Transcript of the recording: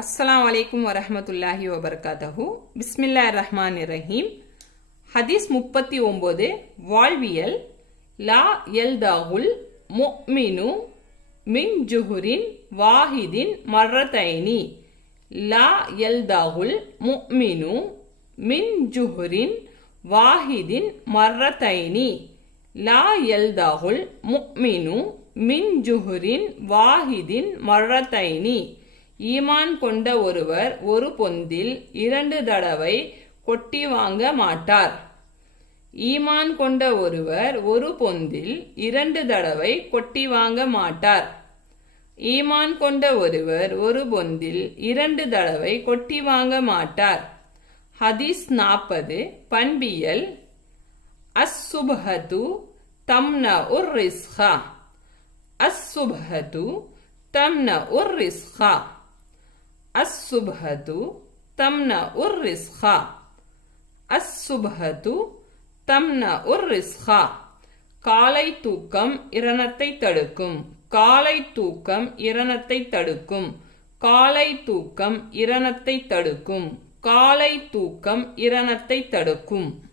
அஸ்ஸலாமு அலைக்கும் வரஹ்மத்துல்லாஹி வபரகாத்தஹு. பிஸ்மில்லாஹிர் ரஹ்மானிர் ரஹீம். ஹதீஸ் 39. வாழ்வியல். லா யல்தாகுல் முஃமினு மின் ஜுஹுரின் வாஹிதின் மர்ரதைனி. லா யல்தாகுல் முஃமினு மின் ஜுஹுரின் வாஹிதின் மர்ரதைனி. லா யல்தாகுல் முஃமினு மின் ஜுஹுரின் வாஹிதின் மர்ரதைனி. ஈமான் கொண்ட ஒருவர் ஒரு பொந்தில் 2 தடவை கொட்டி வாங்க மாட்டார். ஈமான் கொண்ட ஒருவர் ஒரு பொந்தில் 2 தடவை கொட்டி வாங்க மாட்டார். ஈமான் கொண்ட ஒருவர் ஒரு பொந்தில் 2 தடவை கொட்டி வாங்க மாட்டார். ஹதீஸ் 40. பண்பியல். அஸ்ஸுப்ஹத்து தம்னஉர் ரிஸ்கா. அஸ்ஸுப்ஹத்து தம்னஉர் ரிஸ்கா. அஸ்ஸுப்ஹத்து தம்னஉர் ரிஸ்கா. அஸ்ஸுப்ஹத்து தம்னஉர் ரிஸ்கா. காலை தூக்கம் இரணத்தை தடுக்கும். காலை தூக்கம் இரணத்தை தடுக்கும். காலை தூக்கம் இரணத்தை தடுக்கும். காலை தூக்கம் இரணத்தை தடுக்கும்.